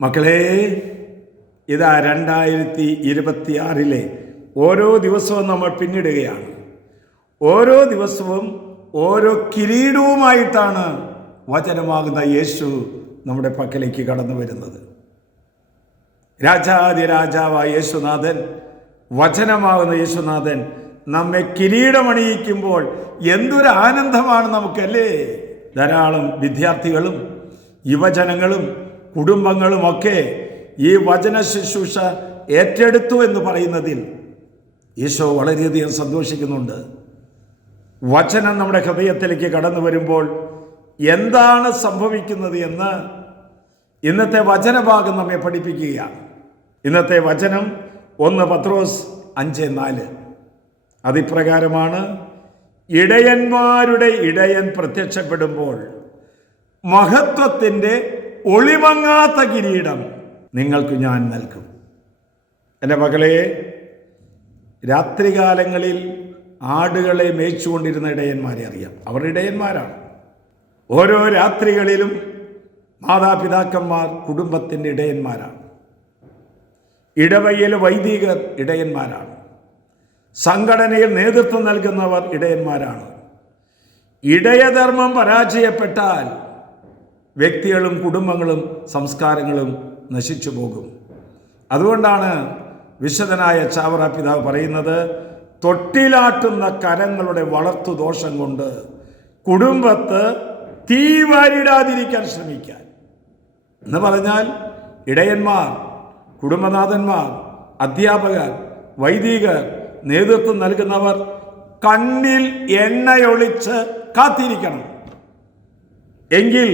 മക്കളെ, ഇതാ 2026 ഓരോ ദിവസവും നമ്മൾ പിന്നിടുകയാണ്. ഓരോ ദിവസവും ഓരോ കിരീടവുമായിട്ടാണ് വചനമാകുന്ന യേശു നമ്മുടെ പക്കലേക്ക് കടന്നു വരുന്നത്. രാജാതിരാജാവായ യേശുനാഥൻ, വചനമാകുന്ന യേശുനാഥൻ നമ്മെ കിരീടമണിയിക്കുമ്പോൾ എന്തൊരു ആനന്ദമാണ് നമുക്കല്ലേ. ധാരാളം വിദ്യാർത്ഥികളും യുവജനങ്ങളും കുടുംബങ്ങളുമൊക്കെ ഈ വചന ശുശ്രൂഷ ഏറ്റെടുത്തു എന്ന് പറയുന്നതിൽ ഈശോ വളരെയധികം സന്തോഷിക്കുന്നുണ്ട്. വചനം നമ്മുടെ ഹൃദയത്തിലേക്ക് കടന്നു വരുമ്പോൾ എന്താണ് സംഭവിക്കുന്നത് എന്ന് ഇന്നത്തെ വചനഭാഗം നമ്മെ പഠിപ്പിക്കുകയാണ്. ഇന്നത്തെ വചനം 1 പത്രോസ് 5:4. അതിപ്രകാരമാണ്: ഇടയന്മാരുടെ ഇടയൻ പ്രത്യക്ഷപ്പെടുമ്പോൾ മഹത്വത്തിൻ്റെ ഒളിമങ്ങാത്ത കിരീടം നിങ്ങൾക്ക് ഞാൻ നൽകും. എൻ്റെ മകളെ, രാത്രികാലങ്ങളിൽ ആടുകളെ മേയിച്ചുകൊണ്ടിരുന്ന ഇടയന്മാരെ അറിയാം. അവർ ഇടയന്മാരാണ്. ഓരോ രാത്രികളിലും മാതാപിതാക്കന്മാർ കുടുംബത്തിൻ്റെ ഇടയന്മാരാണ്. ഇടവകയിലെ വൈദികർ ഇടയന്മാരാണ്. സംഘടനയിൽ നേതൃത്വം നൽകുന്നവർ ഇടയന്മാരാണ്. ഇടയധർമ്മം പരാജയപ്പെട്ടാൽ വ്യക്തികളും കുടുംബങ്ങളും സംസ്കാരങ്ങളും നശിച്ചു പോകും. അതുകൊണ്ടാണ് വിശുദ്ധനായ ചാവറ പിതാവ് പറയുന്നത്: തൊട്ടിലാട്ടുന്ന കരങ്ങളുടെ വളർത്തു ദോഷം കൊണ്ട് കുടുംബത്ത് തീ വാരിടാതിരിക്കാൻ ശ്രമിക്കാൻ. എന്ന് പറഞ്ഞാൽ ഇടയന്മാർ, കുടുംബനാഥന്മാർ, അധ്യാപകർ, വൈദികർ, നേതൃത്വം നൽകുന്നവർ കണ്ണിൽ എണ്ണയൊളിച്ച് കാത്തിരിക്കണം. എങ്കിൽ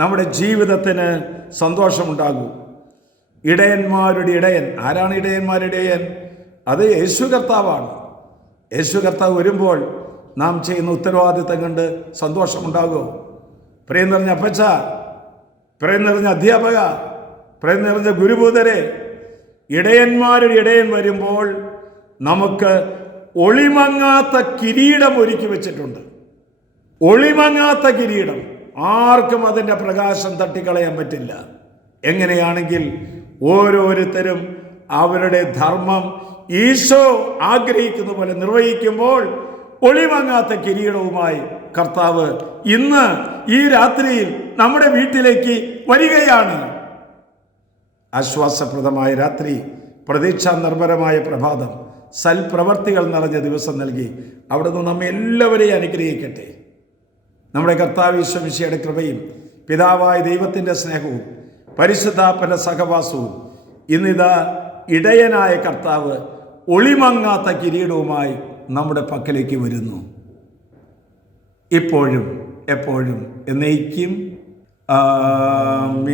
നമ്മുടെ ജീവിതത്തിന് സന്തോഷമുണ്ടാകൂ. ഇടയന്മാരുടെ ഇടയൻ ആരാണ്? ഇടയന്മാരുടെ ഇടയൻ അത് യേശു കർത്താവാണ്. യേശു കർത്താവ് വരുമ്പോൾ നാം ചെയ്യുന്ന ഉത്തരവാദിത്തം കണ്ട് സന്തോഷമുണ്ടാകുമോ? പ്രേം നിറഞ്ഞ അപ്പച്ച, പ്രേം നിറഞ്ഞ അധ്യാപക, പ്രേം നിറഞ്ഞ ഗുരുഭൂതരെ, ഇടയന്മാരുടെ ഇടയൻ വരുമ്പോൾ നമുക്ക് ഒളിമങ്ങാത്ത കിരീടം ഒരുക്കി വെച്ചിട്ടുണ്ട്. ഒളിമങ്ങാത്ത കിരീടം. ആർക്കും അതിൻ്റെ പ്രകാശം തട്ടിക്കളയാൻ പറ്റില്ല. എങ്ങനെയാണെങ്കിൽ ഓരോരുത്തരും അവരുടെ ധർമ്മം ഈശോ ആഗ്രഹിക്കുന്ന പോലെ നിർവഹിക്കുമ്പോൾ ഒളിമങ്ങാത്ത കിരീടവുമായി കർത്താവ് ഇന്ന് ഈ രാത്രിയിൽ നമ്മുടെ വീട്ടിലേക്ക് വരികയാണ്. ആശ്വാസപ്രദമായ രാത്രി, പ്രതീക്ഷാ നിർഭരമായ പ്രഭാതം, സൽപ്രവർത്തികൾ നിറഞ്ഞ ദിവസം നൽകി അവിടുന്ന് നമ്മെ എല്ലാവരെയും അനുഗ്രഹിക്കട്ടെ. നമ്മുടെ കർത്താവ് ഈശോ മിശിഹായുടെ കൃപയും പിതാവായ ദൈവത്തിൻ്റെ സ്നേഹവും പരിശുദ്ധാത്മന്റെ സഹവാസവും ഇന്നിതാ ഇടയനായ കർത്താവ് ഒളിമങ്ങാത്ത കിരീടവുമായി നമ്മുടെ പക്കലേക്ക് വരുന്നു. ഇപ്പോഴും എപ്പോഴും എന്നേക്കും ആമേൻ.